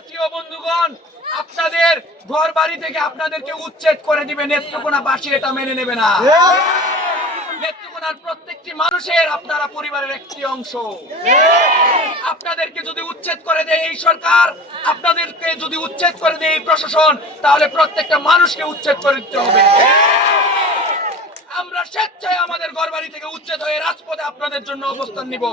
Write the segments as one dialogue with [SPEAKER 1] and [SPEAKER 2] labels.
[SPEAKER 1] সাথী বন্ধুগণ, আপনাদের ঘর বাড়ি থেকে আপনাদেরকে উচ্ছেদ করে দিবে নেত্রকোনা বাসী, এটা মেনে নেবে না। প্রত্যেকটি মানুষের আপনারা পরিবারের একটি অংশ। আপনাদেরকে যদি উচ্ছেদ করে দেয় এই সরকার, আপনাদেরকে যদি উচ্ছেদ করে দেয় এই প্রশাসন, তাহলে প্রত্যেকটা মানুষকে উচ্ছেদ করে দিতে হবে। আমরা স্বেচ্ছায় আমাদের ঘর বাড়ি থেকে উচ্ছেদ হয়ে রাজপথে আপনাদের জন্য অবস্থান নিব।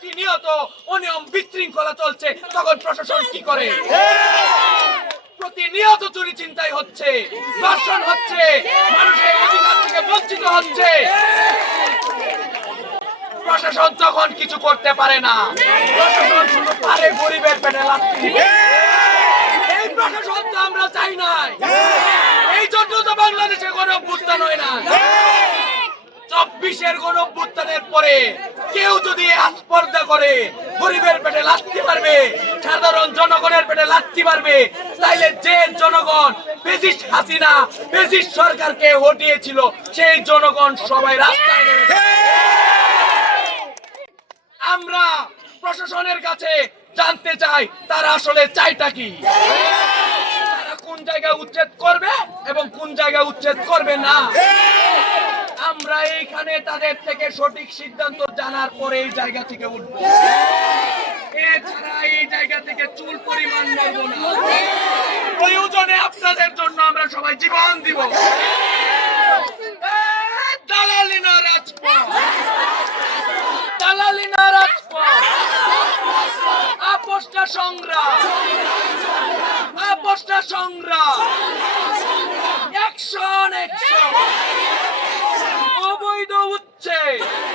[SPEAKER 1] প্রতিনিয়ত অনিয়ম বিশৃঙ্খলা চলছে। তখন প্রশাসন কি করে? প্রতিনিয়ত চুরি চিন্তাই হচ্ছে, ধর্ষণ হচ্ছে, মানুষের অধিকার থেকে বঞ্চিত হচ্ছে। প্রশাসন তখন কিছু করতে পারে না। প্রশাসন শুধু পারে গরিবের পেটে দিতে। এই প্রশাসন তো আমরা চাই নাই। এই জন্য তো বাংলাদেশে কোনো অভ্যুত্থান হয় না। চব্বিশের গণ অভ্যুত্থানের পরে কেউ যদি আস্পর্ধা করে, গরিবের পেটে লাথি মারবে, সাধারণ জনগণের পেটে লাথি মারবে, তাইলে যে জনগণ হাসিনা সরকারকে হটিয়েছিল, সেই জনগণ সবাই রাস্তায় আমরা প্রশাসনের কাছে জানতে চাই, তারা আসলে চাইটা কি? তারা কোন জায়গায় উচ্ছেদ করবে এবং কোন জায়গায় উচ্ছেদ করবে না? আমরা এইখানে তাদের থেকে সঠিক সিদ্ধান্ত জানার পরে এই জায়গা থেকে উঠবো। এছাড়া এই জায়গা থেকে চুল পরিমাণ নেব না। প্রয়োজনে আপনাদের জন্য আমরা সবাই জীবন দিব। দালালি না রাজপথ। দালালি না রাজপথ। সংগ্রাম। আপোষটা সংগ্রাম। Yay!